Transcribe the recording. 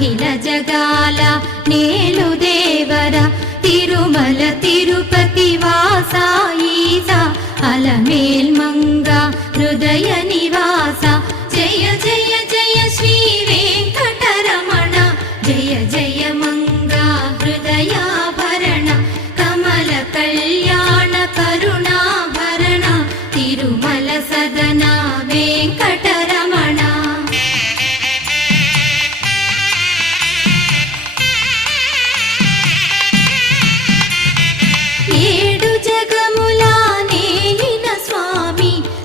అఖిల జగాల నేలు దేవర తిరుమల తిరుపతి వాస ఈస అలమేల్ మంగ హృదయ నివాస జయ జయ జయ శ్రీ వెంకటరమణ జయ జయ మంగ హృదయాభరణ కమల కళ్యాణ కరుణాభరణ తిరుమల సదన వెంకట